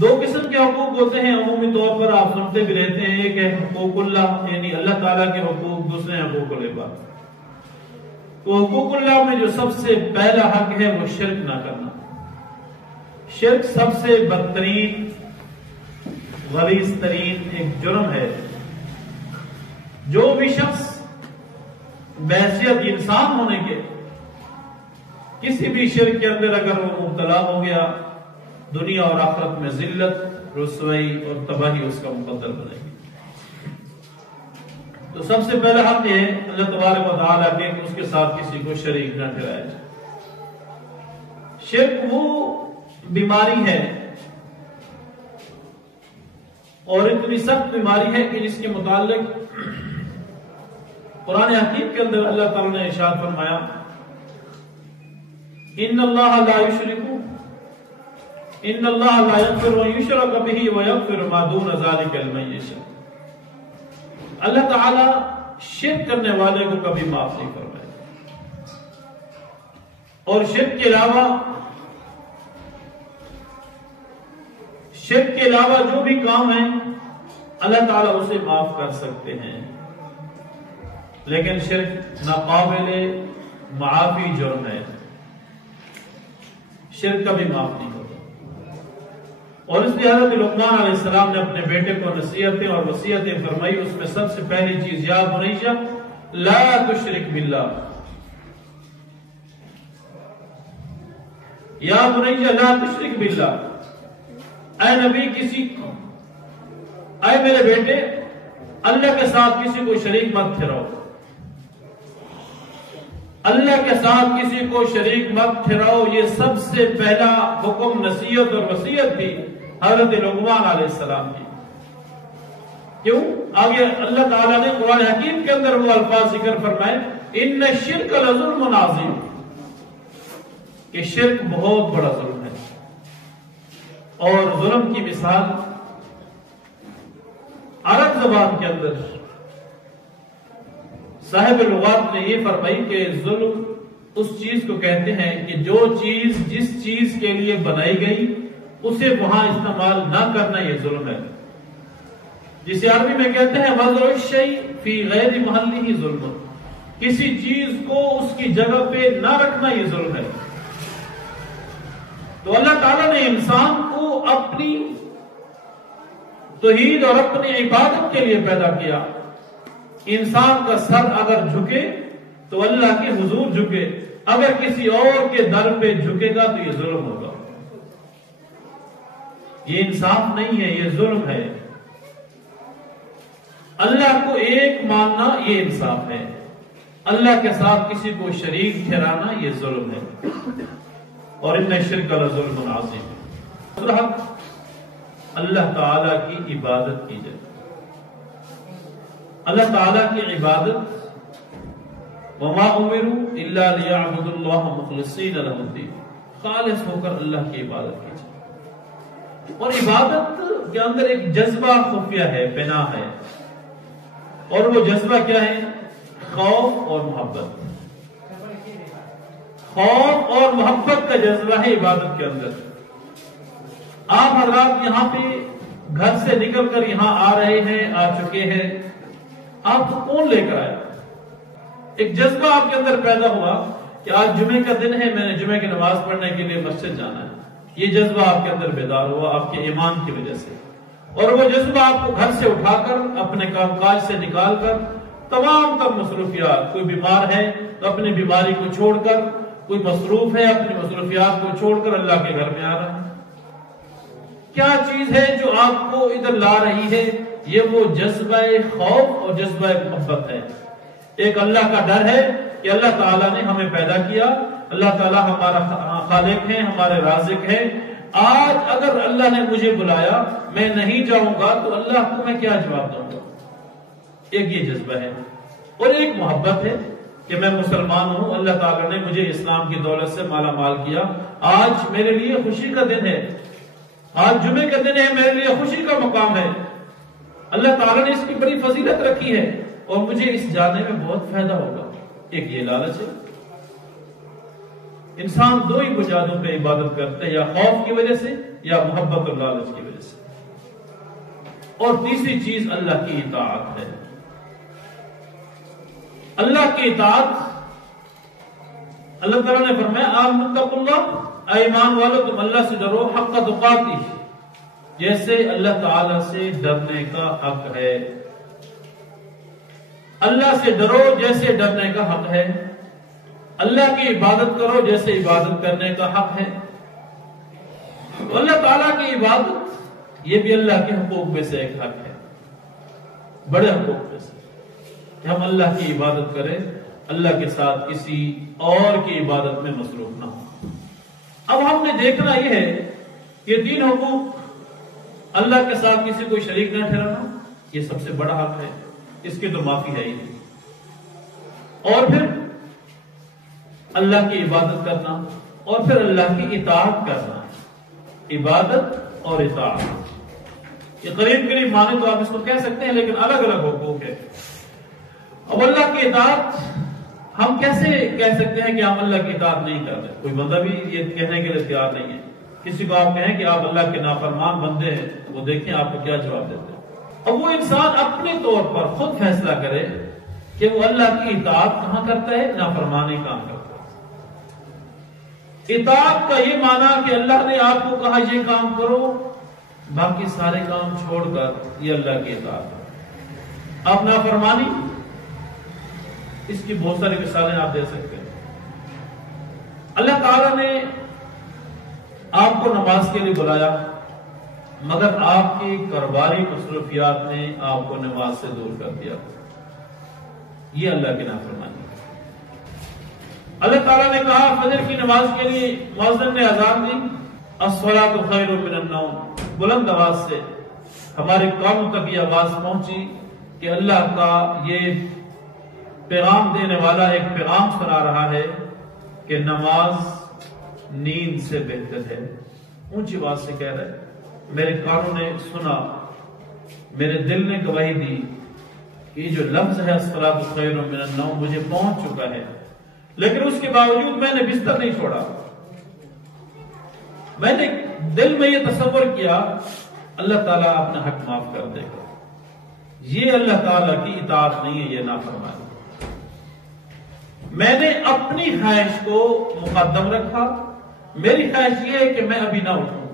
دو قسم کے حقوق ہوتے ہیں عمومی طور پر آپ سنتے بھی رہتے ہیں، ایک ہے حقوق اللہ یعنی اللہ تعالیٰ کے حقوق، دوسرے ہیں حقوق العباد۔ تو حقوق اللہ میں جو سب سے پہلا حق ہے وہ شرک نہ کرنا۔ شرک سب سے بدترین غلیظ ترین ایک جرم ہے۔ جو بھی شخص بحیثیت انسان ہونے کے کسی بھی شرک کے اندر اگر وہ مبتلا ہو گیا، دنیا اور آخرت میں ذلت، رسوائی اور تباہی اس کا مقدر بنے گی۔ تو سب سے پہلا حق یہ ہے اللہ تبارک و تعالیٰ کے کہ اس کے ساتھ کسی کو شریک نہ ٹھہرایا جائے۔ شرک وہ بیماری ہے اور اتنی سخت بیماری ہے کہ جس کے متعلق قرآن حکیم کے اندر اللہ تعالیٰ نے ارشاد فرمایا ان اللہ لا یغفر ان یشرک بہ ویغفر ما دون ذلک لمن یشاء۔ اللہ تعالیٰ شرک کرنے والے کو کبھی معاف نہیں فرمائے، اور شرک کے علاوہ جو بھی کام ہیں اللہ تعالیٰ اسے معاف کر سکتے ہیں، لیکن شرک ناقابل معافی جرم ہے، شرک کبھی معاف نہیں ہوتا۔ اور اس لیے حضرت لقمان علیہ السلام نے اپنے بیٹے کو نصیحتیں اور وصیتیں فرمائی، اس میں سب سے پہلی چیز یا بنی لا تشرک باللہ، یا بنی لا تشرک باللہ، اے نبی اے میرے بیٹے اللہ کے ساتھ کسی کو شریک مت ٹھہراؤ، اللہ کے ساتھ کسی کو شریک مت ٹھہراؤ۔ یہ سب سے پہلا حکم، نصیحت اور وصیت تھی حضرت لقمان علیہ السلام کی۔ کیوں؟ آگے اللہ تعالیٰ نے قرآن حکیم کے اندر وہ الفاظ ذکر فرمائے ان الشرک لظلم عظیم، کہ شرک بہت بڑا ظلم ہے، اور ظلم کی مثال عرب زبان کے اندر صاحب لغات نے یہ فرمائی کہ ظلم اس چیز کو کہتے ہیں کہ جو چیز جس چیز کے لیے بنائی گئی اسے وہاں استعمال نہ کرنا، یہ ظلم ہے۔ جسے عربی میں کہتے ہیں وضع الشیء فی غیر محلہ ظلم، کسی چیز کو اس کی جگہ پہ نہ رکھنا یہ ظلم ہے۔ تو اللہ تعالیٰ نے انسان کو اپنی توحید اور اپنی عبادت کے لیے پیدا کیا۔ انسان کا سر اگر جھکے تو اللہ کے حضور جھکے، اگر کسی اور کے در پہ جھکے گا تو یہ ظلم ہوگا، یہ انصاف نہیں ہے، یہ ظلم ہے۔ اللہ کو ایک ماننا یہ انصاف ہے، اللہ کے ساتھ کسی کو شریک ٹھہرانا یہ ظلم ہے، اور ان الشرک لظلم عظیم۔ دوسرا حق اللہ تعالی کی عبادت کی جائے۔ اللہ تعالیٰ کی عبادت وما امروا الا ليعبدوا الله مخلصين له الدين، خالص ہو کر اللہ کی عبادت کیجیے۔ اور عبادت کے اندر ایک جذبہ خفیہ ہے، پناہ ہے، اور وہ جذبہ کیا ہے؟ خوف اور محبت۔ خوف اور محبت کا جذبہ ہے عبادت کے اندر۔ آپ حضرات یہاں پہ گھر سے نکل کر یہاں آ رہے ہیں، آ چکے ہیں، آپ کو کون لے کر آیا؟ ایک جذبہ آپ کے اندر پیدا ہوا کہ آج جمعے کا دن ہے، میں نے جمعے کی نماز پڑھنے کے لیے مسجد جانا ہے۔ یہ جذبہ آپ کے اندر بیدار ہوا آپ کے ایمان کی وجہ سے، اور وہ جذبہ آپ کو گھر سے اٹھا کر اپنے کام کاج سے نکال کر تمام تر مصروفیات، کوئی بیمار ہے تو اپنی بیماری کو چھوڑ کر، کوئی مصروف ہے اپنی مصروفیات کو چھوڑ کر اللہ کے گھر میں آ رہا ہے۔ کیا چیز ہے جو آپ کو ادھر لا رہی ہے؟ یہ وہ جذبہ خوف اور جذبہ محبت ہے۔ ایک اللہ کا ڈر ہے کہ اللہ تعالیٰ نے ہمیں پیدا کیا، اللہ تعالیٰ ہمارا خالق ہے، ہمارے رازق ہے۔ آج اگر اللہ نے مجھے بلایا میں نہیں جاؤں گا تو اللہ کو میں کیا جواب دوں گا؟ ایک یہ جذبہ ہے، اور ایک محبت ہے کہ میں مسلمان ہوں، اللہ تعالیٰ نے مجھے اسلام کی دولت سے مالا مال کیا، آج میرے لیے خوشی کا دن ہے، آج جمعے کا دن ہے، میرے لیے خوشی کا مقام ہے، اللہ تعالیٰ نے اس کی بڑی فضیلت رکھی ہے اور مجھے اس جانے میں بہت فائدہ ہوگا۔ ایک یہ لالچ ہے۔ انسان دو ہی بنیادوں پہ عبادت کرتے ہیں، یا خوف کی وجہ سے یا محبت اور لالچ کی وجہ سے. اور تیسری چیز اللہ کی اطاعت ہے. اللہ کی اطاعت، اللہ تعالیٰ نے فرمایا آمنوا اتقوا اللہ، اے ایمان والو تم اللہ سے ڈرو حق تقاتی، جیسے اللہ تعالیٰ سے ڈرنے کا حق ہے. اللہ سے ڈرو جیسے ڈرنے کا حق ہے. اللہ کی عبادت کرو جیسے عبادت کرنے کا حق ہے. اللہ تعالیٰ کی عبادت یہ بھی اللہ کے حقوق میں سے ایک حق ہے، بڑے حقوق میں سے، کہ ہم اللہ کی عبادت کریں، اللہ کے ساتھ کسی اور کی عبادت میں مصروف نہ ہو. اب ہم نے دیکھنا یہ ہے کہ 3 حقوق، اللہ کے ساتھ کسی کو شریک نہ ٹھہرانا، یہ سب سے بڑا حق ہے، اس کی تو معافی ہے ہی نہیں. اور پھر اللہ کی عبادت کرنا، اور پھر اللہ کی اطاعت کرنا. عبادت اور اطاعت یہ قریب قریب مانے تو آپ اس کو کہہ سکتے ہیں، لیکن الگ الگ حقوق ہے. اب اللہ کی اطاعت ہم کیسے کہہ سکتے ہیں کہ ہم اللہ کی اطاعت نہیں کرتے؟ کوئی بندہ بھی یہ کہنے کے لیے تیار نہیں ہے. کسی کو آپ کہیں کہ آپ اللہ کے نافرمان بندے ہیں، وہ دیکھیں آپ کو کیا جواب دیتے ہیں. اب وہ انسان اپنے طور پر خود فیصلہ کرے کہ وہ اللہ کی اطاعت کہاں کرتا ہے، نافرمانی کہاں کرتا ہے. اطاعت کا یہ معنی کہ اللہ نے آپ کو کہا یہ کام کرو، باقی سارے کام چھوڑ کر یہ اللہ کی اطاعت ہے. آپ نافرمانی، اس کی بہت ساری مثالیں آپ دے سکتے ہیں. اللہ تعالیٰ نے آپ کو نماز کے لیے بلایا، مگر آپ کی کاروباری مصروفیات نے آپ کو نماز سے دور کر دیا. یہ اللہ کی نافرمانی. اللہ تعالیٰ نے کہا فجر کی نماز کے لیے مؤذن نے اذان دی، الصلاۃ خیر من النوم، بلند آواز سے ہمارے کانوں تک یہ آواز پہنچی کہ اللہ کا یہ پیغام دینے والا ایک پیغام سنا رہا ہے کہ نماز نیند سے بہتر ہے. اونچی آواز سے کہہ رہا ہے. میرے کانوں نے سنا، میرے دل نے گواہی دی کہ یہ جو لفظ ہے الصلاۃ خیر من النوم مجھے پہنچ چکا ہے، لیکن اس کے باوجود میں نے بستر نہیں چھوڑا. میں نے دل میں یہ تصور کیا اللہ تعالیٰ اپنا حق معاف کر دے گا. یہ اللہ تعالیٰ کی اطاعت نہیں ہے، یہ نافرمانی. میں نے اپنی خواہش کو مقدم رکھا. میری خواہش یہ ہے کہ میں ابھی نہ اٹھوں،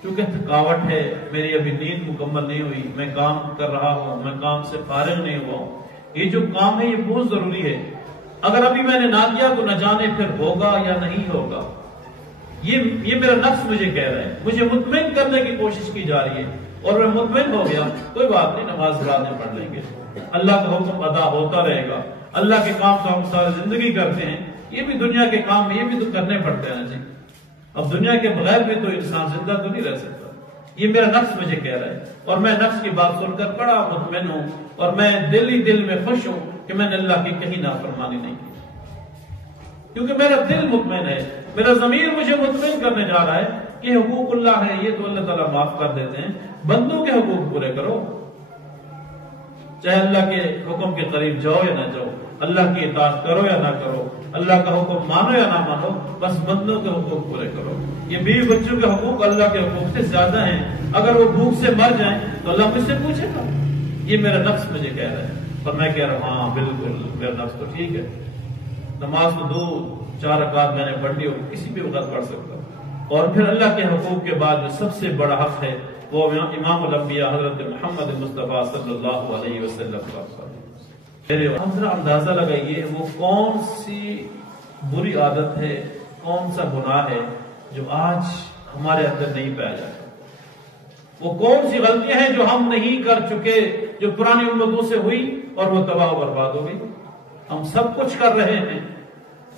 کیونکہ تھکاوٹ ہے، میری ابھی نیند مکمل نہیں ہوئی، میں کام کر رہا ہوں، میں کام سے فارغ نہیں ہوا ہوں. یہ جو کام ہے یہ بہت ضروری ہے. اگر ابھی میں نے نہ کیا تو نہ جانے پھر ہوگا یا نہیں ہوگا. یہ میرا نفس مجھے کہہ رہا ہے، مجھے مطمئن کرنے کی کوشش کی جا رہی ہے، اور میں مطمئن ہو گیا. کوئی بات نہیں، نماز بعد میں پڑھ لیں گے، اللہ کا حکم ادا ہوتا رہے گا. اللہ کے کام تو ہم ساری زندگی کرتے ہیں، یہ بھی دنیا کے کام یہ بھی تو کرنے پڑتے ہیں جی. اب دنیا کے بغیر بھی تو انسان زندہ تو نہیں رہ سکتا. یہ میرا نفس مجھے کہہ رہا ہے، اور میں نفس کی بات سن کر بڑا مطمئن ہوں، اور میں دل ہی دل میں خوش ہوں کہ میں نے اللہ کی کہیں نافرمانی نہیں کی، کیونکہ میرا دل مطمئن ہے. میرا ضمیر مجھے مطمئن کرنے جا رہا ہے کہ حقوق اللہ ہے، یہ تو اللہ تعالیٰ معاف کر دیتے ہیں. بندوں کے حقوق پورے کرو، چاہے اللہ کے حکم کے قریب جاؤ یا نہ جاؤ، اللہ کی اطاعت کرو یا نہ کرو، اللہ کا حکم مانو یا نہ مانو، بس بندوں کے حقوق پورے کرو. یہ بیوی بچوں کے حقوق اللہ کے حقوق سے زیادہ ہیں. اگر وہ بھوک سے مر جائیں تو اللہ مجھ سے پوچھے گا. یہ میرا نفس مجھے کہہ رہا ہے، اور میں کہہ رہا ہوں ہاں بالکل میرا نفس تو ٹھیک ہے. نماز تو 2-4 رکعت میں نے پڑھنی ہو، کسی بھی وقت پڑھ سکتا ہوں. اور پھر اللہ کے حقوق کے بعد جو سب سے بڑا حق ہے وہ امام الانبیاء حضرت محمد مصطفیٰ صلی اللہ علیہ وسلم کا حق. ہم ذرا اندازہ لگائیے وہ کون سی بری عادت ہے، کون سا گناہ ہے جو آج ہمارے اندر نہیں پایا جاتا. وہ کون سی غلطیاں ہیں جو ہم نہیں کر چکے، جو پرانی امتوں سے ہوئی اور وہ تباہ و برباد ہو گئی. ہم سب کچھ کر رہے ہیں.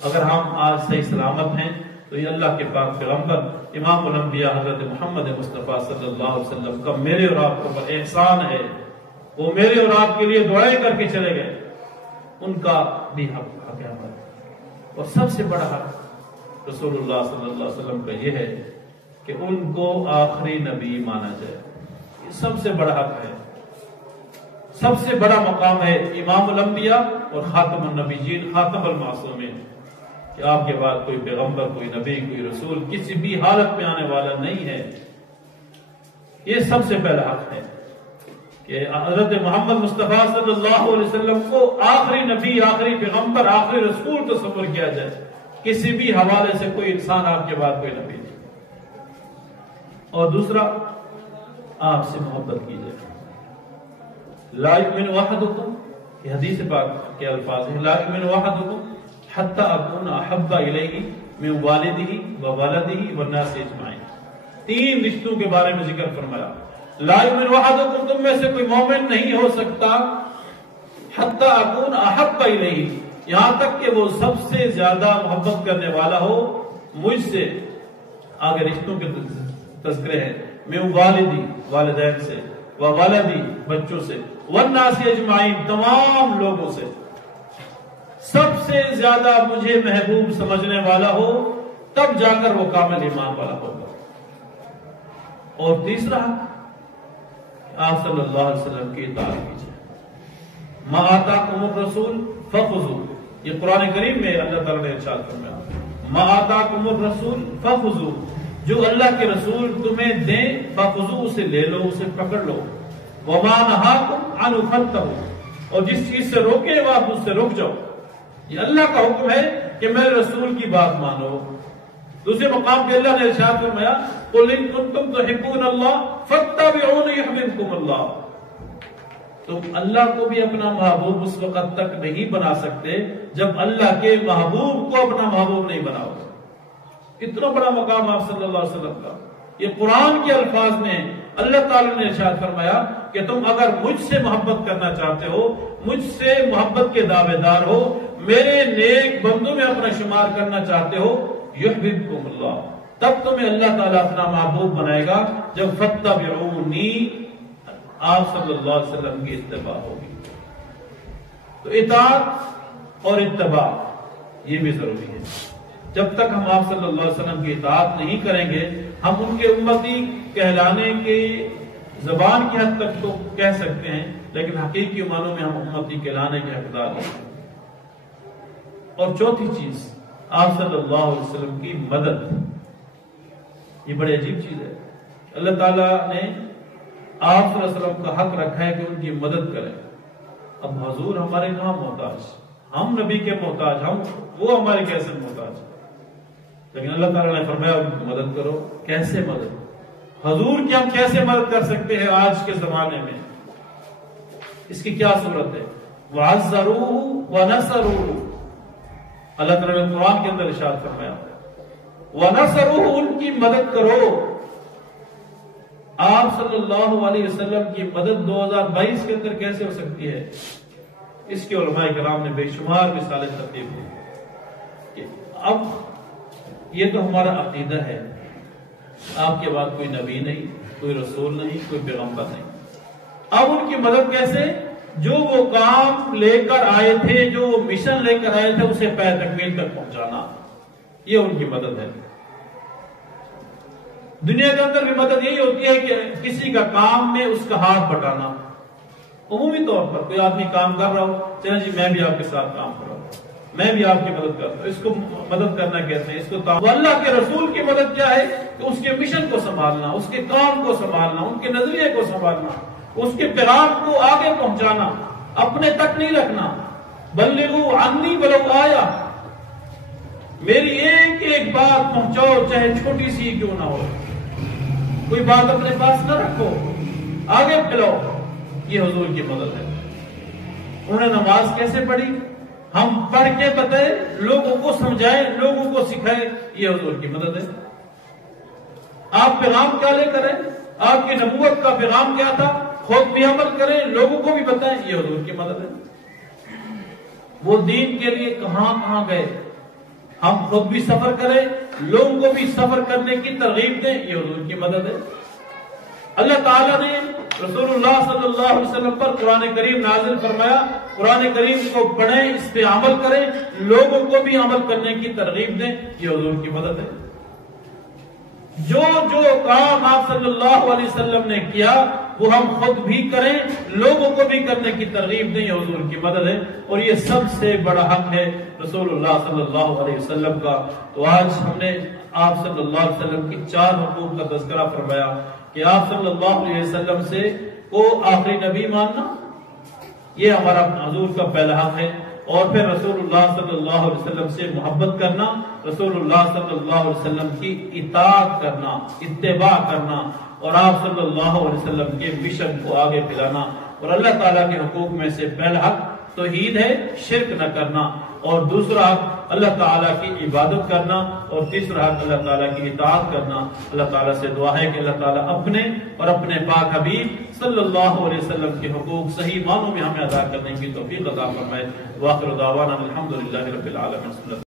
اگر ہم آج صحیح سلامت ہیں تو یہ اللہ کے پاک پیغمبر امام الانبیاء حضرت محمد مصطفیٰ صلی اللہ علیہ وسلم کا میرے اور آپ کو پر احسان ہے. وہ میرے اور آپ کے لیے دعائیں کر کے چلے گئے. ان کا بھی حق ہے. اور سب سے بڑا حق رسول اللہ صلی اللہ علیہ وسلم کا یہ ہے کہ ان کو آخری نبی مانا جائے. یہ سب سے بڑا حق ہے، سب سے بڑا مقام ہے امام الانبیاء اور خاتم النبیین، خاتم المعصومین، کہ آپ کے بعد کوئی پیغمبر، کوئی نبی، کوئی رسول کسی بھی حالت میں آنے والا نہیں ہے۔ یہ سب سے پہلا حق ہے کہ حضرت محمد مصطفیٰ صلی اللہ علیہ وسلم کو آخری نبی، آخری پیغمبر، آخری رسول تصور کیا جائے۔ کسی بھی حوالے سے کوئی انسان آپ کے بعد کوئی نبی نہیں۔ اور دوسرا، آپ سے محبت کی جائے۔ لا یؤمن احدکم، یہ حدیث پاک کے الفاظ ہیں، لا یؤمن احدکم حتی اکون احب الیہ من والدہ وولدہ والناس اجمعین۔ تین رشتوں کے بارے میں ذکر فرمایا۔ لا یؤمن احدکم، تم میں سے کوئی مومن نہیں ہو سکتا حتی اکون احب الیہ، یہاں تک کہ وہ سب سے زیادہ محبت کرنے والا ہو مجھ سے۔ آگے رشتوں کے تذکرے ہیں، من والدی، والدین سے، وولدی، بچوں سے، والناس اجمعین، تمام لوگوں سے سب سے زیادہ مجھے محبوب سمجھنے والا ہو، تب جا کر وہ کامل ایمان والا ہوگا۔ اور تیسرا، آپ صلی اللہ علیہ وسلم کی اطاعت کیجیے۔ ما آتاکم الرسول فخذوہ، یہ قرآن کریم میں اللہ تعالیٰ نے ارشاد فرمایا، ما آتاکم الرسول فخذوہ، جو اللہ کے رسول تمہیں دیں فخذوہ، اسے لے لو، اسے پکڑ لو۔ وما نہاکم عنہ فانتہوا، اور جس چیز سے روکے وہ آپ اس سے رک جاؤ۔ یہ اللہ کا حکم ہے کہ میرے رسول کی بات مانو۔ دوسرے مقام پہ اللہ نے ارشاد فرمایا، قل ان کنتم تحبون اللہ فاتبعونی یحببکم اللہ۔ تم اللہ کو بھی اپنا محبوب اس وقت تک نہیں بنا سکتے جب اللہ کے محبوب کو اپنا محبوب نہیں بناؤ۔ اتنا بڑا مقام آپ صلی اللہ علیہ وسلم کا۔ یہ قرآن کے الفاظ میں اللہ تعالی نے ارشاد فرمایا کہ تم اگر مجھ سے محبت کرنا چاہتے ہو، مجھ سے محبت کے دعوے دار ہو، میرے نیک بندوں میں اپنا شمار کرنا چاہتے ہو، یحببکم اللہ، تب تمہیں اللہ تعالیٰ اپنا محبوب بنائے گا جب فاتبعونی، آپ صلی اللہ علیہ وسلم کی اتباع ہوگی۔ تو اطاعت اور اتباع یہ بھی ضروری ہے۔ جب تک ہم آپ صلی اللہ علیہ وسلم کی اطاعت نہیں کریں گے، ہم ان کے امتی کہلانے کے زبان کی حد تک تو کہہ سکتے ہیں، لیکن حقیقی معنوں میں ہم امتی کہلانے کے حقدار ہیں۔ اور چوتھی چیز، آپ صلی اللہ علیہ وسلم کی مدد۔ یہ بڑی عجیب چیز ہے۔ اللہ تعالیٰ نے آپ صلی اللہ علیہ وسلم کا حق رکھا ہے کہ ان کی مدد کریں۔ اب حضور ہمارے کہاں محتاج، ہم نبی کے محتاج، ہم وہ ہمارے کیسے محتاج، لیکن اللہ تعالیٰ نے فرمایا ان کی مدد کرو۔ کیسے مدد؟ حضور کی ہم کیسے مدد کر سکتے ہیں آج کے زمانے میں؟ اس کی کیا صورت ہے؟ وَعَزَّرُوهُ وَنَصَرُوهُ، اللہ تعالیٰ نے قرآن کے اندر ارشاد فرمایا وَنَصَرُوهُ، ان کی مدد کرو۔ آپ صلی اللہ علیہ وسلم کی مدد 2022 کے اندر کیسے ہو سکتی ہے؟ اس کے علماء کرام نے بے شمار مثالیں ترتیب دی کہ اب یہ تو ہمارا عقیدہ ہے، آپ کے بعد کوئی نبی نہیں، کوئی رسول نہیں، کوئی پیغمبر نہیں۔ اب ان کی مدد کیسے؟ جو وہ کام لے کر آئے تھے، جو وہ مشن لے کر آئے تھے، اسے پے تکمیل تک پہنچانا، یہ ان کی مدد ہے۔ دنیا کے اندر بھی مدد یہی ہوتی ہے کہ کسی کا کام میں اس کا ہاتھ بٹانا۔ عمومی طور پر کوئی آدمی کام کر رہا ہو، چلیں جی میں بھی آپ کے ساتھ کام کر رہا ہوں، میں بھی آپ کی مدد کرتا ہوں، اس کو مدد کرنا کہتے ہیں، اس کو تعاون۔ اللہ کے رسول کی مدد کیا ہے کہ اس کے مشن کو سنبھالنا، اس کے کام کو سنبھالنا، ان کے نظریے کو سنبھالنا، اس کے پیغام کو آگے پہنچانا، اپنے تک نہیں رکھنا۔ بلغوا عنی ولو آیا، میری ایک ایک بات پہنچاؤ، چاہے چھوٹی سی کیوں نہ ہو، کوئی بات اپنے پاس نہ رکھو، آگے پھیلاؤ۔ یہ حضور کی مدد ہے۔ انہوں نے نماز کیسے پڑھی؟ ہم پڑھ کے بتائیں، لوگوں کو سمجھائیں، لوگوں کو سکھائیں، یہ حضور کی مدد ہے۔ آپ پیغام کیا لے کریں؟ آپ کی نبوت کا پیغام کیا تھا؟ خود بھی عمل کریں، لوگوں کو بھی بتائیں، یہ حضور کی مدد ہے۔ وہ دین کے لیے کہاں کہاں گئے، ہم خود بھی سفر کریں، لوگوں کو بھی سفر کرنے کی ترغیب دیں، یہ حضور کی مدد ہے۔ اللہ تعالیٰ نے رسول اللہ صلی اللہ علیہ وسلم پر قرآن کریم نازل فرمایا، قرآن کریم کو پڑھیں، اس پہ عمل کریں، لوگوں کو بھی عمل کرنے کی ترغیب دیں، یہ حضور کی مدد ہے۔ جو جو کام آپ صلی اللہ علیہ وسلم نے کیا وہ ہم خود بھی کریں، لوگوں کو بھی کرنے کی ترغیب دیں، حضور کی مدد ہے، اور یہ سب سے بڑا حق ہے رسول اللہ صلی اللہ علیہ وسلم کا۔ تو آج ہم نے آپ صلی اللہ علیہ وسلم کی 4 حقوق کا تذکرہ فرمایا کہ آپ صلی اللہ علیہ وسلم سے کو آخری نبی ماننا، یہ ہمارا حضور کا پہلا حق ہے، اور پھر رسول اللہ صلی اللہ علیہ وسلم سے محبت کرنا، رسول اللہ صلی اللہ علیہ وسلم کی اطاعت کرنا، اتباع کرنا، اور آپ صلی اللہ علیہ وسلم کے مشن کو آگے پھیلانا۔ اور اللہ تعالیٰ کے حقوق میں سے پہلا حق توحید ہے، شرک نہ کرنا، اور دوسرا حق اللہ تعالیٰ کی عبادت کرنا، اور تیسرا حق اللہ تعالیٰ کی اطاعت کرنا۔ اللہ تعالیٰ سے دعا ہے کہ اللہ تعالیٰ اپنے اور اپنے پاک حبیب صلی اللہ علیہ وسلم کے حقوق صحیح معنوں میں ہمیں ادا کرنے کی توفیق عطا فرمائے۔ وآخر دعوانا الحمدللہ رب العالمین۔